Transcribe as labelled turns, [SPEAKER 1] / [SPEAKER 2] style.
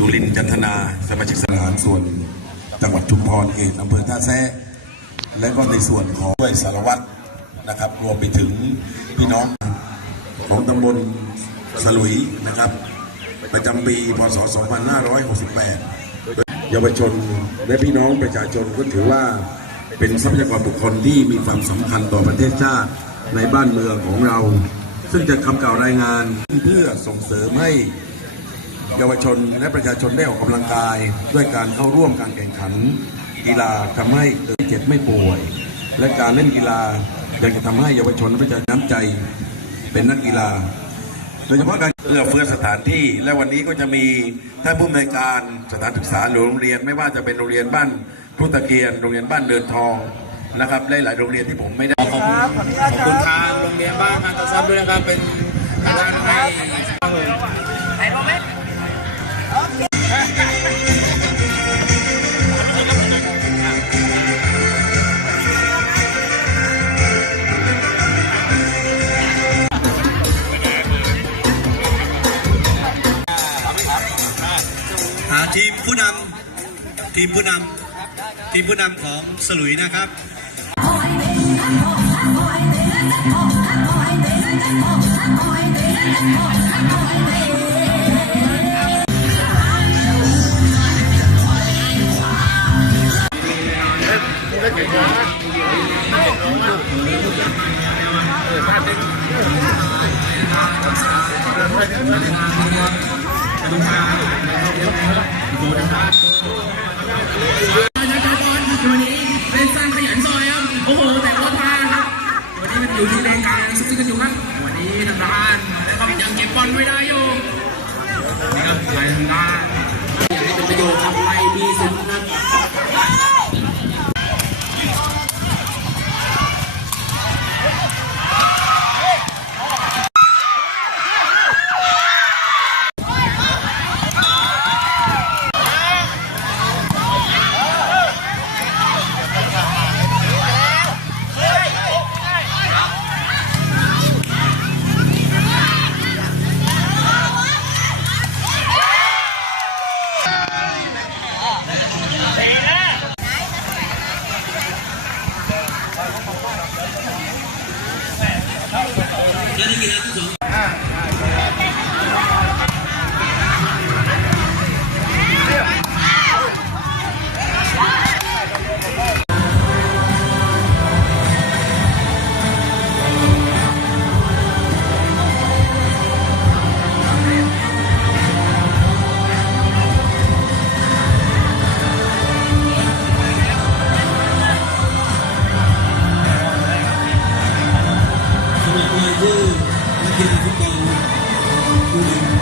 [SPEAKER 1] จุลินจันทนาสมาชิกสนานส่วนจังหวัดชุมพรเขตอำเภอท่าแซะและก็ในส่วนของด้วยสารวัตรนะครับรวมไปถึงพี่น้องของตำบลสลุยนะครับ ประจำปีพศ 2568 เยาวชนและพี่น้องประชาชนก็ถือว่าเป็นทรัพยากรบุคคลที่มีความสำคัญต่อประเทศชาติในบ้านเมืองของเรา ซึ่งจะคำกล่าวรายงานเพื่อส่งเสริมให้ เยาวชนและประชาชนได้ออกกำลังกาย ด้วยการเข้าร่วมการแข่งขัน กีฬาทำให้เจ็บไม่ป่วย และการเล่นกีฬายังจะทำให้เยาวชนและประชาชนน้ำใจเป็นนักกีฬา โดยเฉพาะการเอื้อเฟื้อสถานที่ และวันนี้ก็จะมีท่านผู้อำนวยการสถานศึกษาหรือโรงเรียนไม่ว่าจะเป็นโรงเรียนบ้านพุทธเกียรติโรงเรียนบ้านเดินทองนะครับและหลายโรงเรียนที่ผมไม่ได้
[SPEAKER 2] ขอบคุณขอบคุณทางโรงเรียนบ้านทางกษัตริย์ด้วยนะครับเป็นทางด้านให้ครับผม หาทีมผู้นำทีมผู้นำทีมผู้นำของสลุยนะครับ
[SPEAKER 3] อยครับโอ้โหแต่รถมาครับวันนี้มันอยู่ที่เลนกลางซุกซิกันอยู่ครับวันนี้ทางด้านยังเก็บบอลไม่ได้อยู่นี่ครับไล่ทางด้านอยากให้เป็นประโยชน์ครับไล่มีสุดครั
[SPEAKER 2] สำหรับรายชื่อนักกีฬาฟุตบอง ผู้นำ